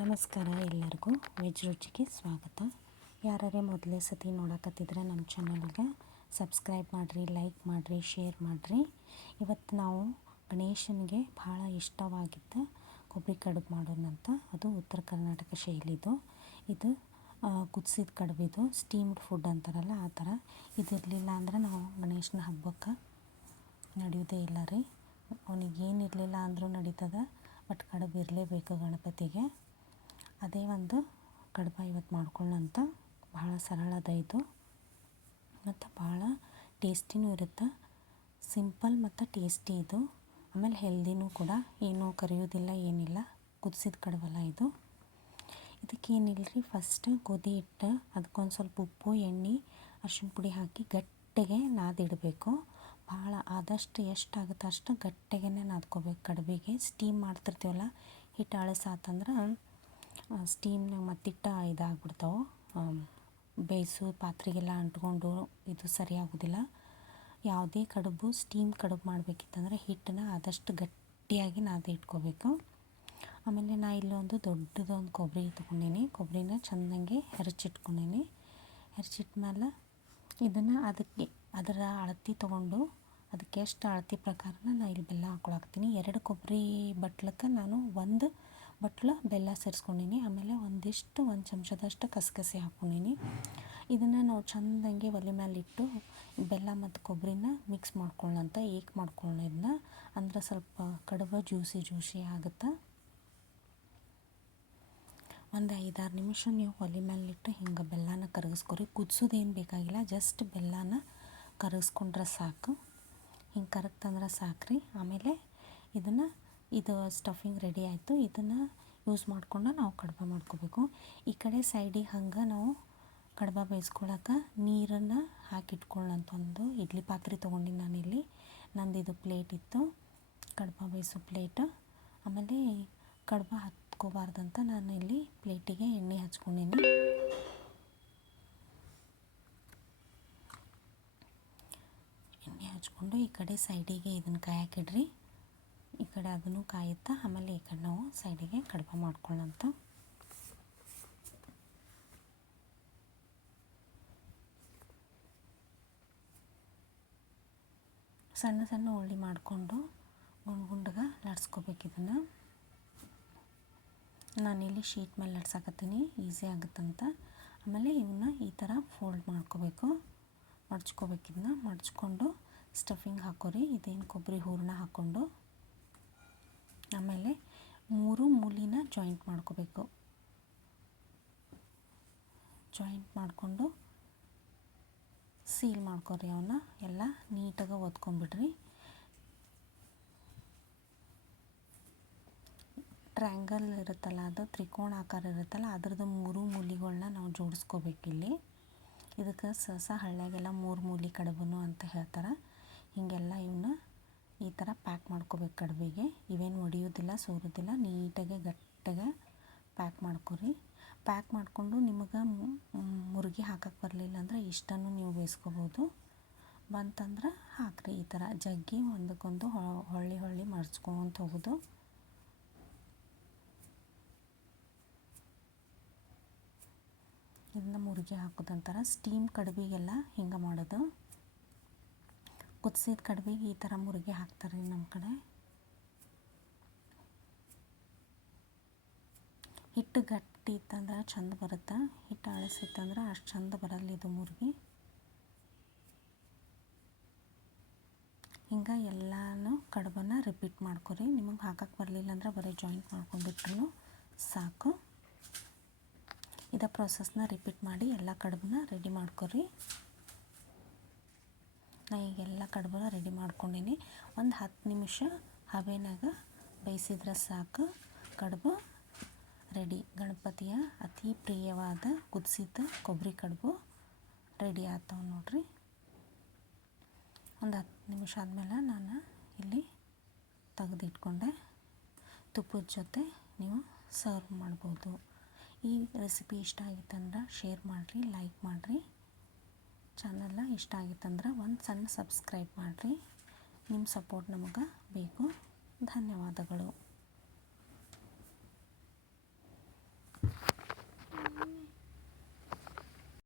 ನಮಸ್ಕಾರ ಎಲ್ಲರಿಗೂ ವೆಜ್ ರುಚಿಗೆ ಸ್ವಾಗತ. ಯಾರೇ ಮೊದಲೇ ಸತಿ ನೋಡಕತ್ತಿದ್ರೆ ನಮ್ಮ ಚಾನಲ್ಗೆ ಸಬ್ಸ್ಕ್ರೈಬ್ ಮಾಡಿರಿ, ಲೈಕ್ ಮಾಡಿರಿ, ಶೇರ್ ಮಾಡಿರಿ. ಇವತ್ತು ನಾವು ಗಣೇಶನಿಗೆ ಭಾಳ ಇಷ್ಟವಾಗಿದ್ದ ಕೊಬ್ಬರಿ ಕಡುಬು ಮಾಡೋಣಂತ. ಅದು ಉತ್ತರ ಕರ್ನಾಟಕ ಶೈಲಿದು. ಇದು ಕುದಿಸಿದ ಕಡುಬಿದು, ಸ್ಟೀಮ್ಡ್ ಫುಡ್ ಅಂತಾರಲ್ಲ ಆ ಥರ. ಇದಿರಲಿಲ್ಲ ಅಂದ್ರೆ ನಾವು ಗಣೇಶನ ಹಬ್ಬಕ್ಕೆ ನಡೆಯೋದೇ ಇಲ್ಲ ರೀ. ಅವನಿಗೇನಿರಲಿಲ್ಲ ಅಂದರೂ ನಡೀತದೆ, ಬಟ್ ಕಡುಬು ಇರಲೇಬೇಕು ಗಣಪತಿಗೆ. ಅದೇ ಒಂದು ಕಡುಬು ಇವತ್ತು ಮಾಡ್ಕೊಳ್ಳೋಂಥ. ಭಾಳ ಸರಳದ ಇದು ಮತ್ತು ಭಾಳ ಟೇಸ್ಟಿನೂ ಇರುತ್ತೆ. ಸಿಂಪಲ್ ಮತ್ತು ಟೇಸ್ಟಿ ಇದು. ಆಮೇಲೆ ಹೆಲ್ದಿನೂ ಕೂಡ, ಏನೂ ಕರಿಯೋದಿಲ್ಲ, ಏನಿಲ್ಲ. ಕುದಿಸಿದ ಕಡುಬಲ್ಲ ಇದು. ಇದಕ್ಕೇನಿಲ್ಲ ರೀ, ಫಸ್ಟ್ ಗೋಧಿ ಹಿಟ್ಟು, ಅದಕ್ಕೊಂದು ಸ್ವಲ್ಪ ಉಪ್ಪು, ಎಣ್ಣೆ, ಅರಿಶಿನ ಪುಡಿ ಹಾಕಿ ಗಟ್ಟಿಗೆ ನಾದಿಡಬೇಕು. ಭಾಳ ಆದಷ್ಟು ಎಷ್ಟಾಗುತ್ತೆ ಅಷ್ಟು ಗಟ್ಟಿಗೆ ನಾದ್ಕೋಬೇಕು. ಕಡುಬಿಗೆ ಸ್ಟೀಮ್ ಮಾಡ್ತಿರ್ತೀವಲ್ಲ, ಹಿಟ್ಟು ಅಳಸಾತಂದ್ರೆ ಸ್ಟೀಮ್ನಾಗ ಮತ್ತಿಟ್ಟ ಇದಾಗ್ಬಿಡ್ತಾವೆ, ಬೇಯಿಸೋ ಪಾತ್ರೆಗೆಲ್ಲ ಅಂಟ್ಕೊಂಡು ಇದು ಸರಿಯಾಗೋದಿಲ್ಲ. ಯಾವುದೇ ಕಡುಬು ಸ್ಟೀಮ್ ಕಡುಬು ಮಾಡಬೇಕಿತ್ತಂದ್ರೆ ಹಿಟ್ಟನ್ನ ಆದಷ್ಟು ಗಟ್ಟಿಯಾಗಿ ನಾದಿ ಇಟ್ಕೋಬೇಕು. ಆಮೇಲೆ ನಾ ಇಲ್ಲೊಂದು ದೊಡ್ಡದೊಂದು ಕೊಬ್ಬರಿ ತೊಗೊಂಡೀನಿ. ಕೊಬ್ಬರಿನ ಚೆಂದಂಗೆ ಹೆರಚಿಟ್ಕೊಂಡೀನಿ. ಹೆರಚಿಟ್ಮೇಲೆ ಇದನ್ನು ಅದರ ಅಳತೆ ತೊಗೊಂಡು ಅದಕ್ಕೆ ಎಷ್ಟು ಅಳತೆ ಪ್ರಕಾರನ ನಾನು ಇಲ್ಲಿ ಬೆಲ್ಲ ಹಾಕ್ಕೊಳಕ್ತೀನಿ. 2 ಕೊಬ್ಬರಿ ಬಟ್ಲಕ್ಕೆ ನಾನು 1 ಬಟ್ಲು ಬೆಲ್ಲ ಸೇರಿಸ್ಕೊಂಡೀನಿ. ಆಮೇಲೆ ಒಂದು ಚಮಚದಷ್ಟು ಕಸಕಸಿ ಹಾಕ್ಕೊಂಡೀನಿ. ಇದನ್ನು ನಾವು ಚೆಂದಂಗೆ ಒಲೆ ಮೇಲೆ ಇಟ್ಟು ಬೆಲ್ಲ ಮತ್ತು ಕೊಬ್ಬರಿನ ಮಿಕ್ಸ್ ಮಾಡ್ಕೊಳ್ಳೋಂಥ, ಮಾಡ್ಕೊಳ್ಳೋದನ್ನ. ಅಂದ್ರೆ ಸ್ವಲ್ಪ ಕಡುಬು ಜ್ಯೂಸಿ ಆಗುತ್ತೆ. ಒಂದು 5-6 ನಿಮಿಷ ನೀವು ಒಲೆ ಮೇಲಿಟ್ಟು ಹಿಂಗೆ ಬೆಲ್ಲನ ಕರಗಿಸ್ಕೊರಿ. ಕುದಿಸೋದೇನು ಬೇಕಾಗಿಲ್ಲ, ಜಸ್ಟ್ ಬೆಲ್ಲನ ಕರಗಿಸ್ಕೊಂಡ್ರೆ ಸಾಕು. ಹಿಂಗೆ ಕರಗ್ತಂದ್ರೆ ಸಾಕ್ರಿ. ಆಮೇಲೆ ಇದು ಸ್ಟಫಿಂಗ್ ರೆಡಿ ಆಯಿತು. ಇದನ್ನು ಯೂಸ್ ಮಾಡ್ಕೊಂಡು ನಾವು ಕಡುಬು ಮಾಡ್ಕೋಬೇಕು. ಈ ಕಡೆ ಸೈಡಿಗೆ ಹಂಗೆ ನಾವು ಕಡುಬು ಬೇಯಿಸ್ಕೊಳಕ್ಕೆ ನೀರನ್ನು ಹಾಕಿಟ್ಕೊಳ್ಳೋಂಥ ಒಂದು ಇಡ್ಲಿ ಪಾತ್ರೆ ತೊಗೊಂಡಿನಿ ನಾನಿಲ್ಲಿ. ನಂದಿದು ಪ್ಲೇಟ್ ಇತ್ತು, ಕಡುಬು ಬೇಯಿಸೋ ಪ್ಲೇಟ್. ಆಮೇಲೆ ಕಡುಬು ಹತ್ಕೋಬಾರ್ದಂತ ನಾನು ಇಲ್ಲಿ ಪ್ಲೇಟಿಗೆ ಎಣ್ಣೆ ಹಚ್ಕೊಂಡೀನಿ. ಎಣ್ಣೆ ಹಚ್ಕೊಂಡು ಈ ಕಡೆ ಸೈಡಿಗೆ ಇದನ್ನು ಕಾಯಕ್ಕಿಡ್ರಿ. ಈ ಕಡೆ ಅದನ್ನು ಕಾಯುತ್ತಾ, ಆಮೇಲೆ ಈ ಕಡೆ ನಾವು ಸೈಡಿಗೆ ಕಡುಬು ಮಾಡ್ಕೊಳ್ಳೋಂಥ. ಸಣ್ಣ ಸಣ್ಣ ಉಳ್ಳಿ ಮಾಡಿಕೊಂಡು ಗುಂಡ್ಗೆ ಲಟ್ಸ್ಕೋಬೇಕು. ಇದನ್ನು ನಾನಿಲ್ಲಿ ಶೀಟ್ ಮೇಲೆ ಲಟ್ಸಾಕತ್ತೀನಿ, ಈಸಿ ಆಗುತ್ತಂತ. ಆಮೇಲೆ ಇವನ್ನ ಈ ಥರ ಫೋಲ್ಡ್ ಮಾಡ್ಕೋಬೇಕು, ಮಡ್ಚ್ಕೋಬೇಕು. ಇದನ್ನ ಮಡ್ಚ್ಕೊಂಡು ಸ್ಟಫಿಂಗ್ ಹಾಕೋರಿ. ಇದೇನು ಕೊಬ್ಬರಿ ಹೂರಣ ಹಾಕ್ಕೊಂಡು ಆಮೇಲೆ 3 ಮೂಲಿನ ಜಾಯಿಂಟ್ ಮಾಡ್ಕೋಬೇಕು. ಜಾಯಿಂಟ್ ಮಾಡಿಕೊಂಡು ಸೀಲ್ ಮಾಡ್ಕೊರಿ. ಅವನ್ನ ಎಲ್ಲ ನೀಟಾಗಿ ಒದ್ಕೊಂಡ್ಬಿಡ್ರಿ. ಟ್ರ್ಯಾಂಗಲ್ ಇರುತ್ತಲ್ಲ, ಅದು ತ್ರಿಕೋಣ ಆಕಾರ ಇರುತ್ತಲ್ಲ, ಅದ್ರದ್ದು 3 ಮೂಲಿಗಳನ್ನ ನಾವು ಜೋಡಿಸ್ಕೋಬೇಕಿಲ್ಲಿ. ಇದಕ್ಕೆ ಹಳ್ಳಿಯಾಗೆಲ್ಲ 3 ಮೂಲಿ ಕಡುಬು ಅಂತ ಹೇಳ್ತಾರೆ. ಹೀಗೆಲ್ಲ ಇವನ್ನ ಈ ಥರ ಪ್ಯಾಕ್ ಮಾಡ್ಕೋಬೇಕು ಕಡುಬಿಗೆ. ಇವೇನು ಒಡೆಯೋದಿಲ್ಲ, ಸೋರೋದಿಲ್ಲ, ನೀಟಾಗಿ ಗಟ್ಟಿಗೆ ಪ್ಯಾಕ್ ಮಾಡ್ಕೊರಿ. ಪ್ಯಾಕ್ ಮಾಡಿಕೊಂಡು ನಿಮಗೆ ಮುರುಗಿ ಹಾಕಕ್ಕೆ ಬರಲಿಲ್ಲ ಅಂದ್ರೆ ಇಷ್ಟನ್ನು ನೀವು ಬೇಯಿಸ್ಕೋಬೋದು. ಬಂತಂದ್ರೆ ಹಾಕ್ರಿ. ಈ ಥರ ಜಗ್ಗಿ ಒಂದಕ್ಕೊಂದು ಹೊಳ್ಳಿ ಮಡ್ಚ್ಕೊಂತ ಹೋಗೋದು. ಇದನ್ನ ಮುರುಗಿ ಹಾಕೋದಂತಾರೆ. ಸ್ಟೀಮ್ ಕಡುಬಿಗೆಲ್ಲ ಹಿಂಗೆ ಮಾಡೋದು. ಕುದಿಸಿದ ಕಡುಬಿಗೆ ಈ ಥರ ಮುರುಗಿ ಹಾಕ್ತಾರೆ ನಮ್ಮ ಕಡೆ. ಹಿಟ್ಟು ಗಟ್ಟಿ ಇತ್ತಂದ್ರೆ ಚಂದ ಬರುತ್ತೆ, ಹಿಟ್ಟು ಅಳಸಿತ್ತಂದ್ರೆ ಅಷ್ಟು ಚಂದ ಬರಲ್ಲ ಇದು ಮುರುಗಿ. ಹಿಂಗೆ ಎಲ್ಲನೂ ಕಡುಬನ್ನು ರಿಪೀಟ್ ಮಾಡ್ಕೊರಿ. ನಿಮಗೆ ಹಾಕಕ್ಕೆ ಬರಲಿಲ್ಲ ಅಂದ್ರೆ ಬರೀ ಜಾಯಿಂಟ್ ಮಾಡ್ಕೊಂಡ್ಬಿಟ್ರು ಸಾಕು. ಇದೇ ಪ್ರೊಸೆಸ್ನ ರಿಪೀಟ್ ಮಾಡಿ ಎಲ್ಲ ಕಡುಬನ್ನ ರೆಡಿ ಮಾಡ್ಕೊರಿ. ನಾ ಈಗೆಲ್ಲ ಕಡುಬನ್ನ ರೆಡಿ ಮಾಡ್ಕೊಂಡೀನಿ. ಒಂದು 10 ನಿಮಿಷ ಹಬೆನಾಗ ಬೇಯಿಸಿದ್ರೆ ಸಾಕು. ಕಡುಬು ರೆಡಿ. ಗಣಪತಿಯ ಅತಿ ಪ್ರಿಯವಾದ ಕುದಿಸಿದ ಕೊಬ್ಬರಿ ಕಡುಬು ರೆಡಿ ಆಗ್ತಾವೆ ನೋಡ್ರಿ. ಒಂದು 10 ನಿಮಿಷ ಆದಮೇಲೆ ನಾನು ಇಲ್ಲಿ ತೆಗೆದಿಟ್ಕೊಂಡೆ. ತುಪ್ಪದ ಜೊತೆ ನೀವು ಸರ್ವ್ ಮಾಡ್ಬೋದು. ಈ ರೆಸಿಪಿ ಇಷ್ಟ ಆಗಿತ್ತಂದ್ರೆ ಶೇರ್ ಮಾಡಿರಿ, ಲೈಕ್ ಮಾಡಿರಿ. ಚಾನಲ್ನ ಇಷ್ಟ ಆಗಿತ್ತಂದ್ರೆ ಒಂದು ಸಣ್ಣ ಸಬ್ಸ್ಕ್ರೈಬ್ ಮಾಡಿರಿ. ನಿಮ್ಮ ಸಪೋರ್ಟ್ ನಮಗೆ ಬೇಕು. ಧನ್ಯವಾದಗಳು.